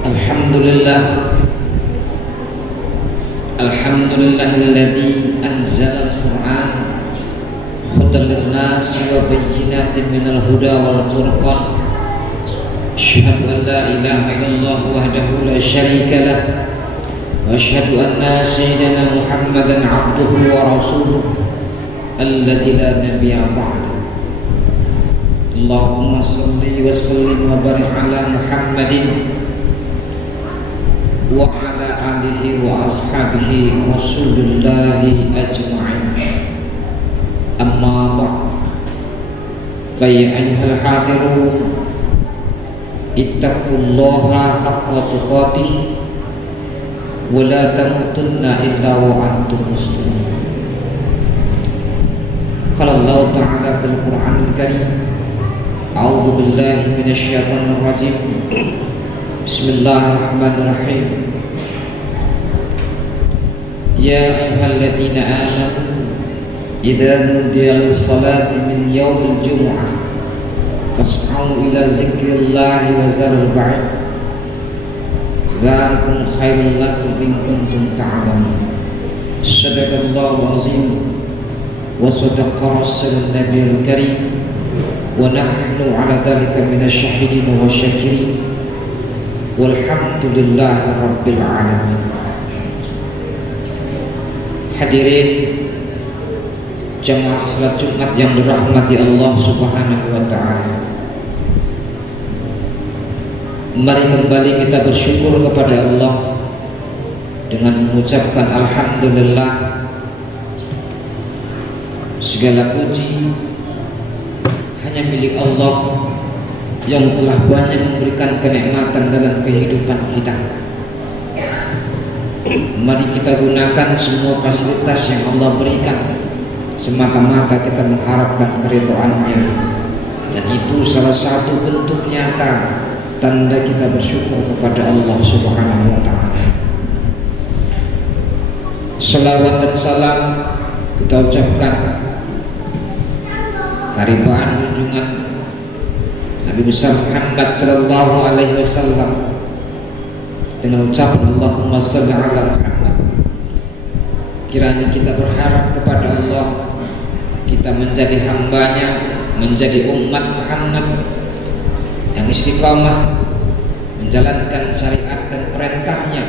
Alhamdulillah, alhamdulillahilladzi anzala al-Qur'an hudan lin-nas wa bayyinatin minal huda wal furqan. Asyhadu an la ilaha illallah wahdahu la syarika lah wa asyhadu anna sayyidana Muhammadan 'abduhu wa rasuluh alladzi la nabiyya ba'dahu. Allahumma shalli wa sallim wa barik ala Muhammadin wa ala alihi wa ashabihi rasulillahi ajma'in. Amma ba'd, fa ya ayyuhal hadirun ittaqullaha haqqa tuqatih wa la tamutunna illa wa antum muslimun. Qala Allah ta'ala fil Qur'anil Karim, a'udzu billahi minasy syaithanir rajim. Bismillahirrahmanirrahim. Ya ayyuhalladzina amanu idza nudiya lis-salati min yaumil jumu'ah fas'au ila dzikrillahi wa zarul bai'. Dzalikum khairul lakum in kuntum ta'lamun. Shadaqallahu azim wa sadaqa rasulun nabiyul karim wa nahnu ala dzalika minasy syahidin wa syakirin. Walhamdulillahi rabbil alamin. Hadirin jamaah salat Jumat yang dirahmati Allah Subhanahu wa taala. Mari kembali kita bersyukur kepada Allah dengan mengucapkan alhamdulillah. Segala puji hanya milik Allah yang telah banyak memberikan kenikmatan dalam kehidupan kita. Mari kita gunakan semua fasilitas yang Allah berikan semata-mata kita mengharapkan keridhaan-Nya, dan itu salah satu bentuk nyata tanda kita bersyukur kepada Allah Subhanahu wa taala. Salawat dan salam kita ucapkan karibaan junjungan Nabi besar Muhammad sallallahu alaihi wasallam dengan ucapan Allahumma shalli ala Muhammad. Kiranya kita berharap kepada Allah, kita menjadi hambanya, menjadi umat Muhammad yang istiqamah menjalankan syariat dan perintahnya,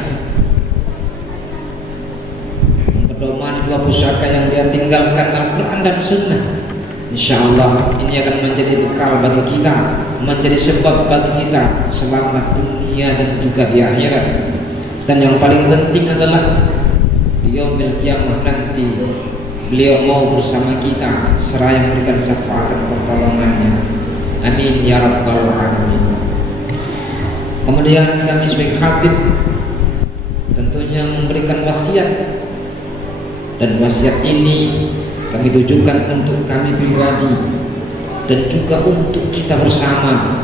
mempedomani dua pusaka yang dia tinggalkan, Al-Quran dan Sunnah. InsyaAllah ini akan menjadi bekal bagi kita, menjadi sebab bagi kita selamat dunia dan juga di akhirat. Dan yang paling penting adalah di yaumil qiyamah nanti beliau mau bersama kita seraya memberikan syafaat dan pertolongannya. Amin ya rabbal alamin. Kemudian kami sebagai khatib tentunya memberikan wasiat, dan wasiat ini kami tujukan untuk kami pribadi dan juga untuk kita bersama.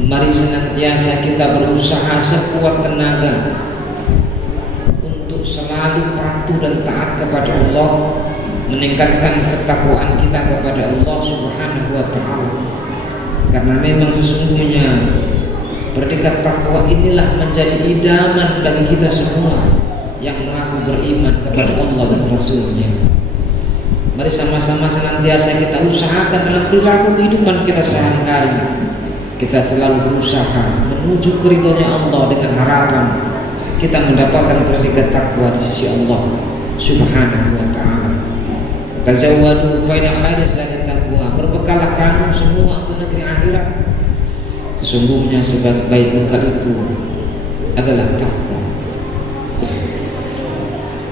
Mari senantiasa kita berusaha sekuat tenaga untuk selalu patuh dan taat kepada Allah, meningkatkan ketakwaan kita kepada Allah Subhanahu wa taala. Karena memang sesungguhnya predikat takwa inilah menjadi idaman bagi kita semua yang mengaku beriman kepada Allah dan Rasul-Nya. Mari sama-sama senantiasa kita usahakan dalam perilaku kehidupan kita sehari-hari. Kita selalu berusaha menuju keridhonya Allah dengan harapan kita mendapatkan predikat takwa di sisi Allah Subhanahu wa taala. Tazawwadu fa inna khairaz zadi taqwa. Berbekalah kamu semua untuk negeri akhirat. Sesungguhnya sebaik-baik bekal itu adalah takwa.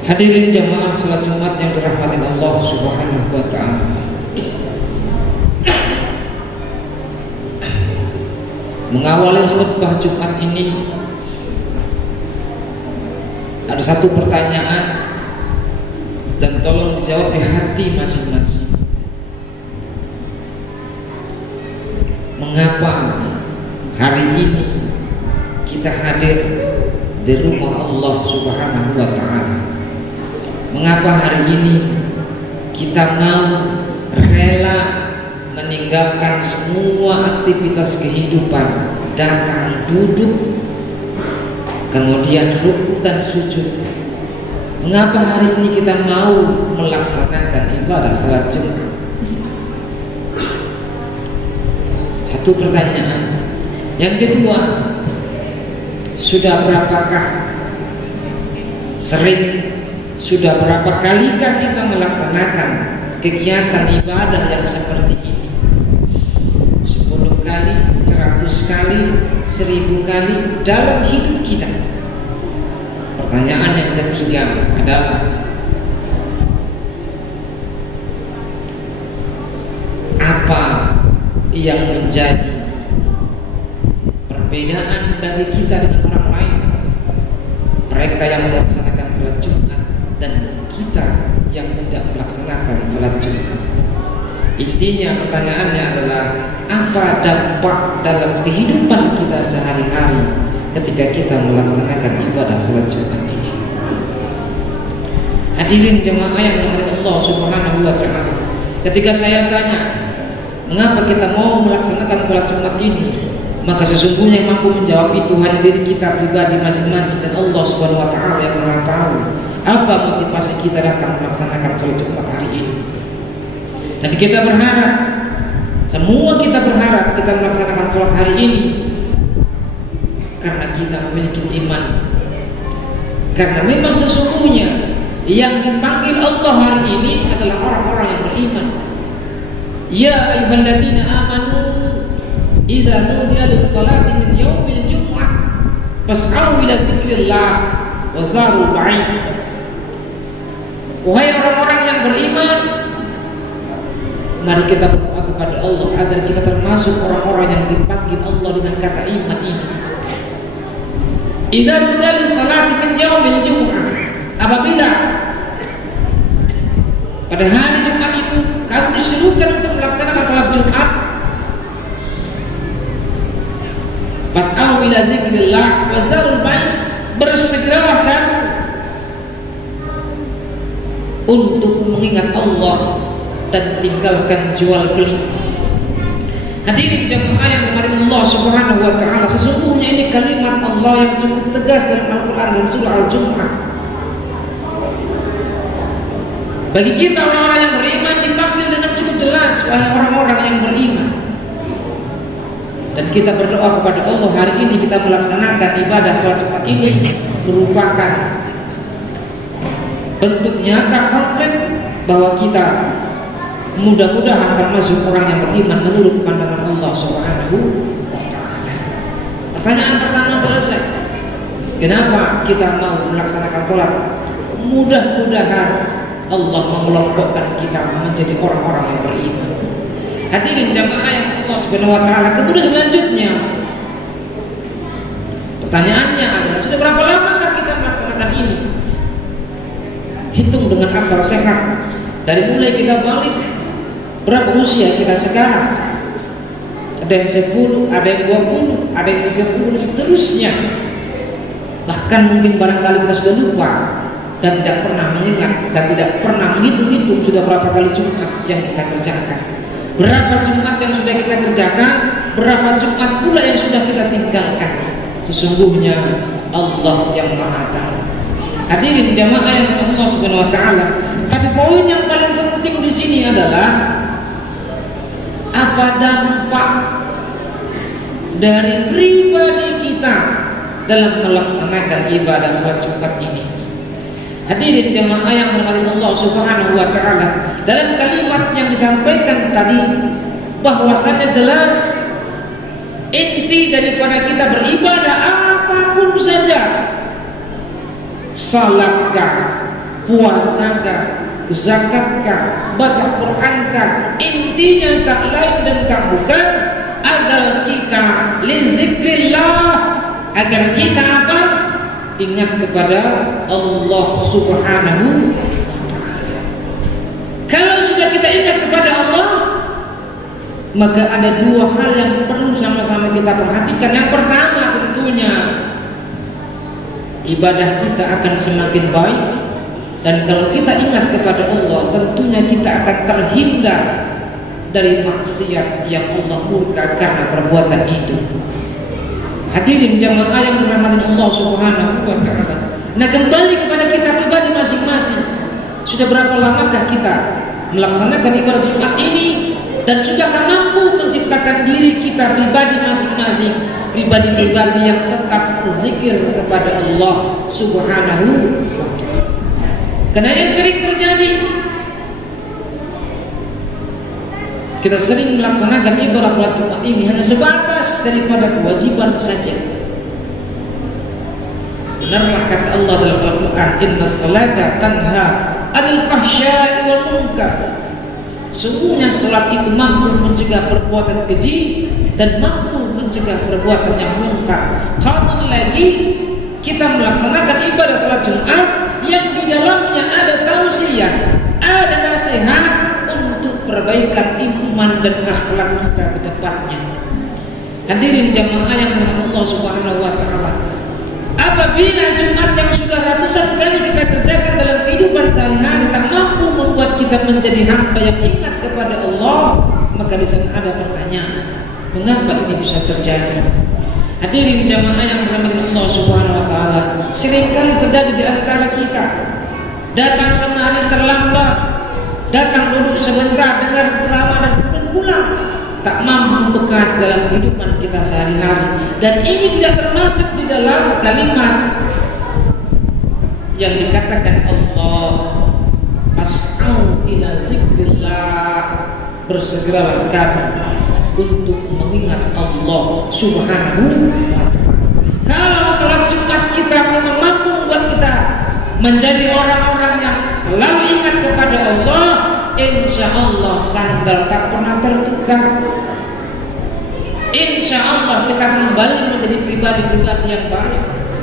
Hadirin jamaah salat Jumat yang dirahmati Allah Subhanahu wa taala. Mengawali khutbah Jumat ini ada satu pertanyaan, dan tolong dijawab di hati masing-masing. Mengapa hari ini kita hadir di rumah Allah Subhanahu wa taala? Mengapa hari ini kita mau rela meninggalkan semua aktivitas kehidupan, datang duduk, kemudian rukuk dan sujud. Mengapa hari ini kita mau melaksanakan ibadah salat Jumat? Satu pertanyaan. Yang kedua, sudah berapakah sudah berapa kalikah kita melaksanakan kegiatan ibadah yang seperti ini? 10 kali, 100 kali, 1000 kali dalam hidup kita. Pertanyaan yang ketiga adalah, apa yang menjadi perbedaan dari kita dengan orang lain? Mereka yang melaksanakan salat Jumat dan kita yang tidak melaksanakan salat Jumat. Intinya pertanyaannya adalah, apa dampak dalam kehidupan kita sehari-hari ketika kita melaksanakan ibadah salat Jumat ini? Hadirin jemaah yang dirahmati Allah Subhanahu wa taala, ketika saya tanya mengapa kita mau melaksanakan salat Jumat ini, maka sesungguhnya yang mampu menjawab itu hanya diri kita pribadi masing-masing, dan Allah Subhanahu wa taala yang Maha tahu apa motivasi kita datang melaksanakan salat Jumat hari ini. Dan kita berharap, semua kita berharap kita melaksanakan salat hari ini karena kita memiliki iman. Karena memang sesungguhnya yang dipanggil Allah hari ini adalah orang-orang yang beriman. Ya ayyuhalladzina amanu idza nudiya lis-salati min yaumil jumu'ah fas'au ila dzikrillah wa zarul ba'id. Wahai orang-orang yang beriman, mari kita berdoa kepada Allah agar kita termasuk orang-orang yang dipanggil Allah dengan kata iman ini. Idza nudiya lis-salati min yaumil jumu'ah, apabila pada hari Jumat itu kamu diserukan untuk melaksanakan salat Jumat, fas'au ila dzikrillah wa zarul ba'id, bersegeralah kamu untuk mengingat Allah dan tinggalkan jual beli. Hadirin jemaah yang dimiliki Allah Subhanahu wa taala, sesungguhnya ini kalimat Allah yang cukup tegas dalam Al-Qur'an dan surah Al-Jumu'ah. Bagi kita orang-orang yang beriman dipanggil dengan cukup jelas, wahai orang-orang yang beriman. Dan kita berdoa kepada Allah hari ini kita melaksanakan ibadah salat Jumat ini merupakan bentuk nyata konkret bahwa kita mudah-mudahan termasuk orang yang beriman menurut pandangan Allah Subhanahu wa taala. Pertanyaan pertama selesai. Kenapa kita mau melaksanakan salat? Mudah-mudahan Allah mengelompokkan kita menjadi orang-orang yang beriman. Hadirin jamaah yang Allah Subhanahu wa taala. Kemudian selanjutnya pertanyaannya adalah, sudah berapa lama kita melaksanakan ini? Hitung dengan akal sehat. Dari mulai kita balik, berapa usia kita sekarang? Ada yang 10, ada yang 20, ada yang 30 dan seterusnya. Bahkan mungkin barangkali kita sudah lupa dan tidak pernah mengingat dan tidak pernah menghitung-hitung sudah berapa kali Jumat yang kita kerjakan, berapa Jumat yang sudah kita kerjakan, berapa Jumat pula yang sudah kita tinggalkan. Sesungguhnya Allah yang Maha tahu. Hadirin jamaah yang Allah Subhanahu wa taala. Tapi poin yang paling penting di sini adalah apa dampak dari pribadi kita dalam melaksanakan ibadah salat Jumat ini. Hadirin jamaah yang dirahmati Allah Subhanahu wa taala, dalam kalimat yang disampaikan tadi bahwasanya jelas inti daripada kita beribadah apapun saja, salatkah, puasakah, zakatkah, baca Qur'ankah, intinya tak lain dan tak bukan agar kita lizikrillah, agar kita apa? Ingat kepada Allah Subhanahu wa ta'ala. Kalau sudah kita ingat kepada Allah, maka ada dua hal yang perlu sama-sama kita perhatikan. Yang pertama tentunya ibadah kita akan semakin baik, dan kalau kita ingat kepada Allah tentunya kita akan terhindar dari maksiat yang Allah murka karena perbuatan itu. Hadirin jamaah yang dirahmati Allah Subhanahu wa taala. Nah, kembali kepada kita pribadi masing-masing. Sudah berapa lamakah kita melaksanakan ibadah Jumat ini, dan sudahkah mampu menciptakan diri kita pribadi masing-masing, pribadi-pribadi yang tetap zikir kepada Allah Subhanahu wa taala. Karena yang sering terjadi, kita sering melaksanakan ibadah salat Jumat ini hanya sebatas daripada kewajiban saja. Benarlah kata Allah dalam Al-Quran, Inna salata tanha 'anil fahsya'i wal munkar. Sungguhnya salat itu mampu mencegah perbuatan keji dan mampu mencegah perbuatan yang munkar. Kalau lagi kita melaksanakan ibadah salat Jumat yang di dalamnya ada tausiah, ada nasihat untuk perbaikan iman dan akhlak kita ke depannya. Hadirin jamaah yang dirahmati Allah Subhanahu wa taala. Apabila Jumat yang sudah ratusan kali kita kerjakan dalam kehidupan sehari-hari tak mampu membuat kita menjadi hamba yang ingat kepada Allah, maka di sana ada pertanyaan, mengapa ini bisa terjadi? Hadirin jamaah yang dirahmati Allah Subhanahu wa taala, seringkali terjadi di antara kita datang kemari terlambat, datang duduk sebentar dengar ceramah dan kemudian pulang, tak mampu bekas dalam kehidupan kita sehari-hari. Dan ini tidak termasuk di dalam kalimat yang dikatakan Allah, Fas'au ila zikrillah, bersegeralah kamu untuk mengingat Allah Subhanahu wa ta'ala. Kalau salat Jumat kita memang mampu membuat kita menjadi orang-orang yang selalu ingat kepada Allah, insya Allah sandal tak pernah tertukar. Insya Allah kita kembali menjadi pribadi-pribadi yang baik.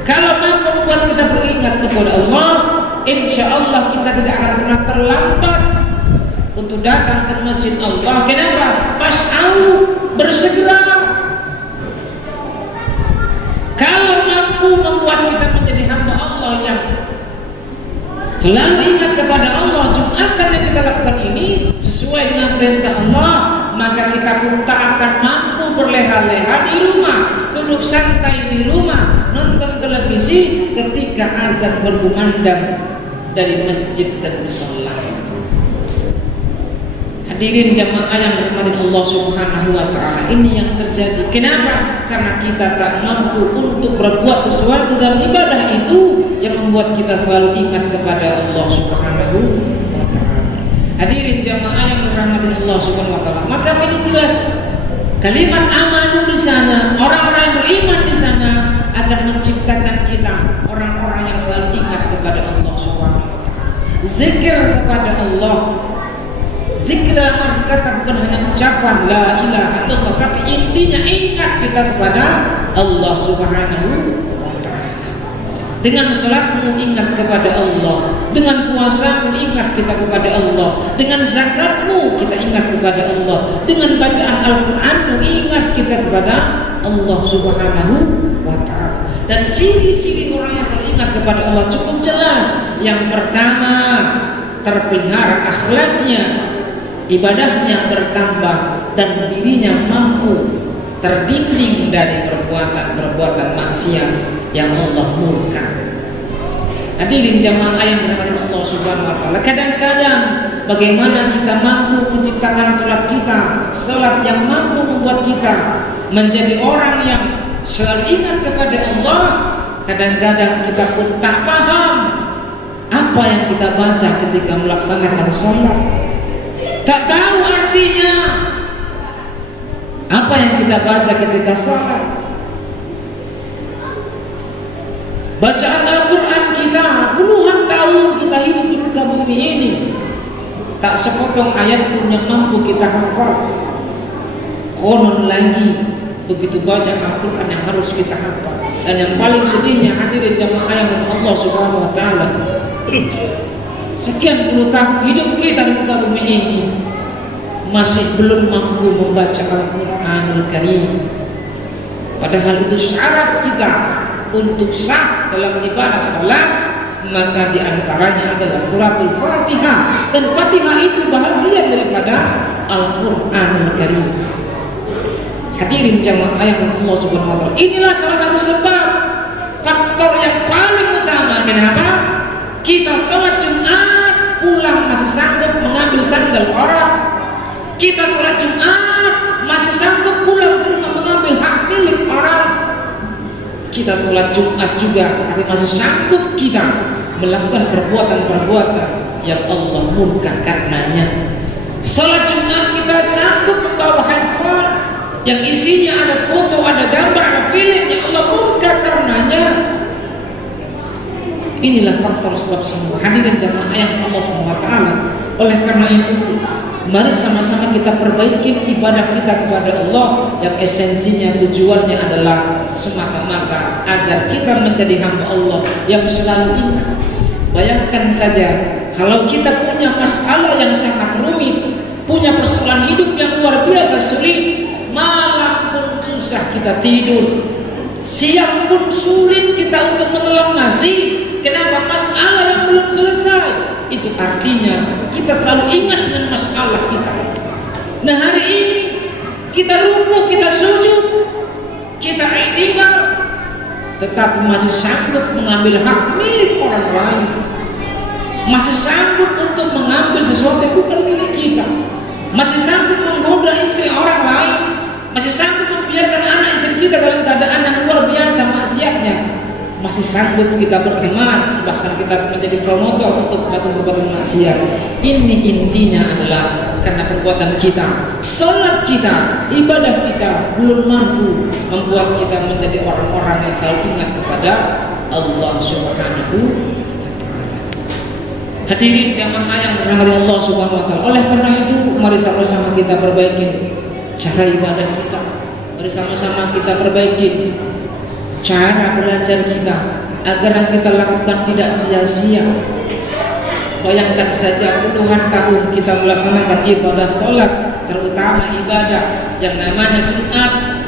Kalau mampu membuat kita beringat kepada Allah, insya Allah kita tidak akan pernah terlambat untuk datang ke masjid Allah. Kenapa? Fas'au, bersegera. Kalau mampu membuat kita menjadi hamba Allah yang selalu ingat kepada Allah, Jumatan yang kita lakukan ini sesuai dengan perintah Allah, maka kita pun tak akan mampu berleha-leha di rumah, duduk santai di rumah, nonton televisi ketika azan berkumandang dari masjid dan musala. Hadirin jamaah yang dirahmati Allah Subhanahu wa taala, ini yang terjadi. Kenapa? Karena kita tak mampu untuk berbuat sesuatu dalam ibadah itu yang membuat kita selalu ingat kepada Allah Subhanahu wa taala. Hadirin jamaah yang dirahmati Allah Subhanahu wa taala, maka ini jelas kalimat amanu di sana, orang-orang yang beriman di sana akan menciptakan kita orang-orang yang selalu ingat kepada Allah Subhanahu wa taala. Zikir kepada Allah. Zikir dalam arti kata bukan hanya ucapan la ilaha illallah, tapi intinya ingat kita kepada Allah Subhanahu wa taala. Dengan salatmu ingat kepada Allah, dengan puasamu ingat kita kepada Allah, dengan zakatmu kita ingat kepada Allah, dengan bacaan Al-Qur'anmu ingat kita kepada Allah Subhanahu wa taala. Dan ciri-ciri orang yang selalu ingat kepada Allah cukup jelas. Yang pertama, terpelihara akhlaknya, ibadahnya bertambah, dan dirinya mampu terdinding dari perbuatan-perbuatan maksiat yang Allah murka. Hadirin jamaah yang dirahmati Allah Subhanahu wa taala, kadang-kadang bagaimana kita mampu menciptakan salat kita, salat yang mampu membuat kita menjadi orang yang selalu ingat kepada Allah. Kadang-kadang kita pun tak paham apa yang kita baca ketika melaksanakan salat. Tak tahu artinya apa yang kita baca ketika salat. Bacaan Al-Quran kita puluhan tahun kita hidup di muka bumi ini, tak sepotong ayat pun yang mampu kita hafal. Konon lagi begitu banyak Al-Quran yang harus kita hafal. Dan yang paling sedihnya, hadirin jamaah yang Allah Subhanahu wa taala, sekian puluh tahun hidup kita di muka bumi ini masih belum mampu membaca Al-Quranul Karim. Padahal itu syarat kita untuk sah dalam ibadah salat, maka diantaranya adalah suratul Fatihah, dan Fatihah itu bahagian daripada Al-Quranul Karim. Hadirin jamaah yang Allah Subhanahu wa Ta'ala, inilah salah satu sebab faktor yang paling utama kenapa kita sholat Jumat pulang masih sanggup mengambil sandal orang, kita sholat Jumat masih sanggup pulang ke rumah mengambil hak milik orang, kita sholat Jumat juga tapi masih sanggup kita melakukan perbuatan-perbuatan yang Allah murka karenanya. Sholat Jumat kita sanggup membawa handphone yang isinya ada foto, ada gambar, ada film yang Allah murka karenanya. Inilah faktor sebab semua. Hadirin jamaah yang Allah SWT. Oleh karena itu, mari sama-sama kita perbaiki ibadah kita kepada Allah yang esensinya, tujuannya adalah semata-mata agar kita menjadi hamba Allah yang selalu ingat. Bayangkan saja kalau kita punya masalah yang sangat rumit, punya persoalan hidup yang luar biasa sulit, malam pun susah kita tidur, siang pun sulit kita untuk menelan nasi. Kenapa? Masalah yang belum selesai. Itu artinya kita selalu ingat dengan masalah kita. Nah, hari ini kita rukuk, kita sujud, kita i'tidal, tetapi masih sanggup mengambil hak milik orang lain, masih sanggup untuk mengambil sesuatu yang bukan milik kita, masih sanggup menggoda istri orang lain, masih sanggup membiarkan anak istri kita dalam keadaan yang luar biasa maksiatnya, masih sanggup kita berteman, bahkan kita menjadi promotor untuk perbuatan maksiat. Ini intinya adalah karena perbuatan kita, sholat kita, ibadah kita belum mampu membuat kita menjadi orang-orang yang selalu ingat kepada Allah Subhanahu wa Ta'ala. Hadirin jamaah yang dirahmati Allah Subhanahu wa Ta'ala. Oleh karena itu, mari sama-sama kita perbaiki cara ibadah kita, mari sama-sama kita perbaiki cara belajar kita agar yang kita lakukan tidak sia-sia. Bayangkan saja puluhan tahun kita melaksanakan ibadah sholat, terutama ibadah yang namanya Jumat,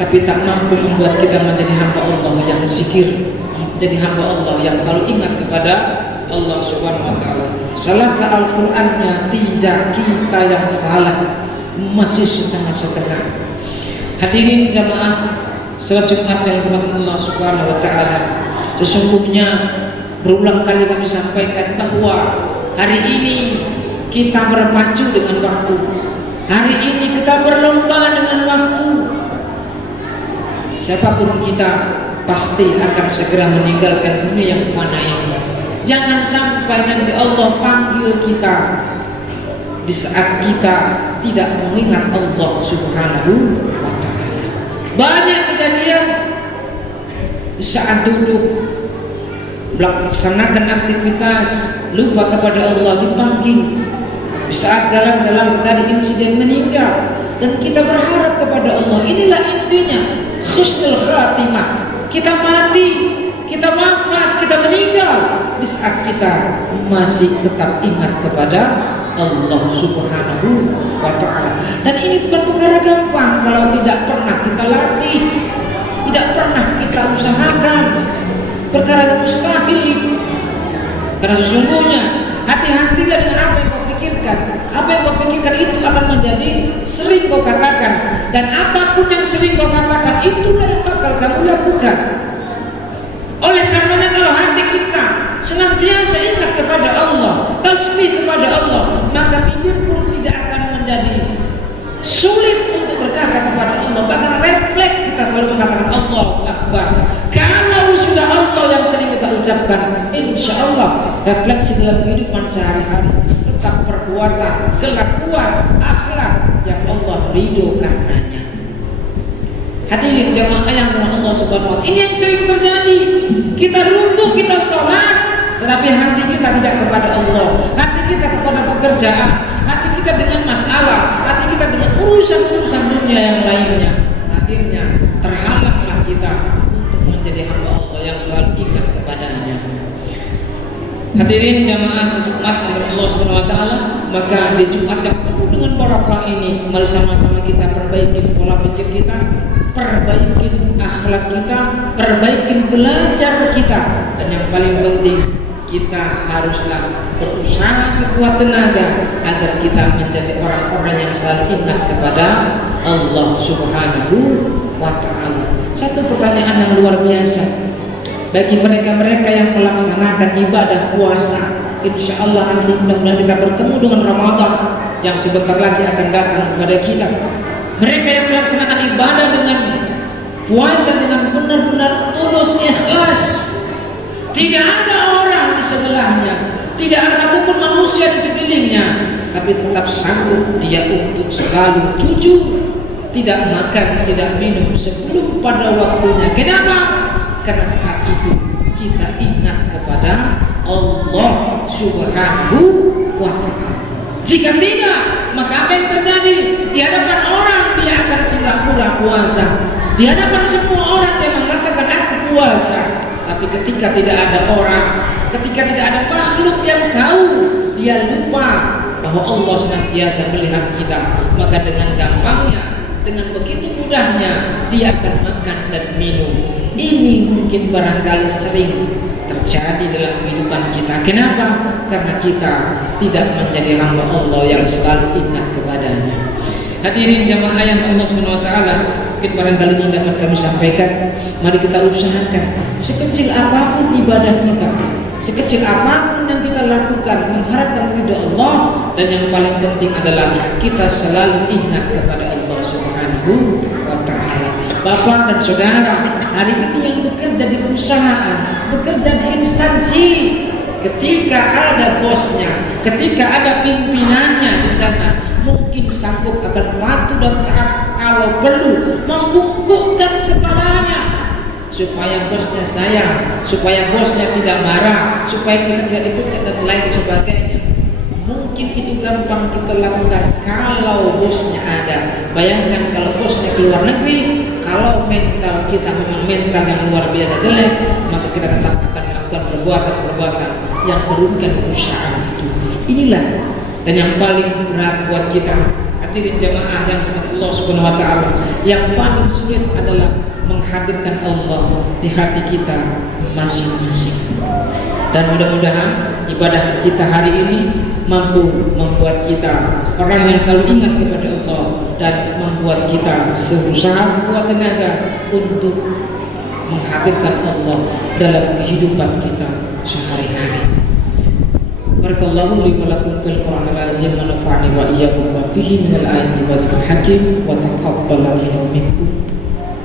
tapi tak mampu membuat kita menjadi hamba Allah yang zikir, menjadi hamba Allah yang selalu ingat kepada Allah Subhanahu wa Ta'ala. Salahkah Al-Qur'annya? Tidak, kita yang salah, masih setengah-setengah. Hadirin jamaah salat Jumat yang dirahmati Allah Subhanahu wa Ta'ala, sesungguhnya berulang kali kami sampaikan bahwa hari ini kita berpacu dengan waktu, hari ini kita berlomba dengan waktu. Siapapun kita pasti akan segera meninggalkan dunia yang fana ini. Jangan sampai nanti Allah panggil kita di saat kita tidak mengingat Allah Subhanahu wa Ta'ala. Banyak kejadian di saat duduk melaksanakan aktivitas lupa kepada Allah dipanggil, di saat jalan-jalan tadi insiden meninggal, dan kita berharap kepada Allah. Inilah intinya husnul khatimah. Kita mati, kita wafat, kita meninggal di saat kita masih tetap ingat kepada Allah Subhanahu wa Ta'ala. Dan ini bukan perkara gampang kalau tidak pernah kita latih, tidak pernah kita usahakan. Perkara mustahil itu. Karena sesungguhnya hati-hatilah dengan apa yang kau pikirkan. Apa yang kau pikirkan itu akan menjadi sering kau katakan, dan apapun yang sering kau katakan itulah yang bakal kamu lakukan. Oleh karenanya kalau hati kita senantiasa ingat kepada Allah, tasbih kepada Allah, maka bibir pun tidak akan menjadi sulit untuk berkata kepada Allah. Bahkan refleks kita selalu mengatakan Allahu Akbar. Kalau sudah Allah yang sering kita ucapkan, insya Allah refleksi dalam kehidupan sehari-hari, tetap perbuatan, kelakuan, akhlak yang Allah ridho karenanya. Hadirin jamaah yang dirahmati Allah Subhanahu wa Ta'ala, ini yang sering terjadi. Kita rukuk, kita sholat, tetapi hati kita tidak kepada Allah, hati kita kepada pekerjaan, hati kita dengan masalah, hati kita dengan urusan-urusan dunia yang lainnya. Akhirnya terhalanglah kita untuk menjadi hamba Allah yang selalu ingat kepadanya. Hadirin jamaah Jumat yang Allah Subhanahu wa Ta'ala, maka di Jumat yang penuh dengan barakah ini, mari sama-sama kita perbaiki pola pikir kita, perbaiki akhlak kita, perbaikin belajar kita, dan yang paling penting kita haruslah berusaha sekuat tenaga agar kita menjadi orang-orang yang selalu ingat kepada Allah Subhanahu wa ta'ala. Satu pertanyaan yang luar biasa bagi mereka-mereka yang melaksanakan ibadah puasa. Insya Allah nanti mudah-mudahan kita bertemu dengan Ramadan yang sebentar lagi akan datang kepada kita. Mereka yang melaksanakan ibadah dengan puasa dengan benar-benar tulus ikhlas, tidak ada orang di sebelahnya, tidak ada satupun manusia di sekelilingnya, tapi tetap sanggup dia untuk selalu jujur, tidak makan, tidak minum sebelum pada waktunya. Kenapa? Karena saat itu kita ingat kepada Allah Subhanahu wa ta'ala. Jika tidak, maka apa yang terjadi? Di hadapan orang dia akan pura-pura puasa, di hadapan semua orang dia mengatakan aku puasa. Tapi ketika tidak ada orang, ketika tidak ada makhluk yang tahu, dia lupa bahwa Allah senantiasa melihat kita. Maka dengan gampangnya, dengan begitu mudahnya dia akan makan dan minum. Ini mungkin barangkali sering terjadi dalam kehidupan kita. Kenapa? Karena kita tidak menjadi hamba Allah yang selalu ingat kepadanya. Hadirin jamaah yang Allah Subhanahu wa ta'ala, mungkin barangkali ini dapat kami sampaikan. Mari kita usahakan sekecil apapun ibadah kita, sekecil apapun yang kita lakukan, mengharapkan ridha Allah, dan yang paling penting adalah kita selalu ingat kepada Allah Subhanahu wa ta'ala. Bapak dan saudara, hari ini yang bekerja di perusahaan, bekerja di instansi, ketika ada bosnya, ketika ada pimpinannya di sana, mungkin sanggup akan patuh dan taat, kalau perlu membungkukkan kepalanya supaya bosnya sayang, supaya bosnya tidak marah, supaya kita tidak dipecat dan lain sebagainya. Mungkin itu gampang kita lakukan kalau bosnya ada. Bayangkan kalau bosnya keluar negeri, kalau mental kita memang mental yang luar biasa jelek, maka kita tetap akan melakukan perbuatan-perbuatan yang merugikan perusahaan itu. Inilah dan yang paling berat buat kita, hadirin jamaah yang dirahmati Allah Subhanahu wa ta'ala, yang paling sulit adalah menghadirkan Allah di hati kita masing-masing. Dan mudah-mudahan ibadah kita hari ini mampu membuat kita orang yang selalu ingat kepada Allah, dan membuat kita berusaha sekuat tenaga untuk menghadirkan Allah dalam kehidupan kita sehari-hari. Barakallahu li wa lakum fil Qur'anil azim wa nafa'ani wa iyyakum wa fihi minal ayati wa zikril hakim wa taqabbal minkum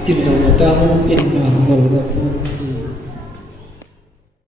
tilawatahu innahu huwal ghafur.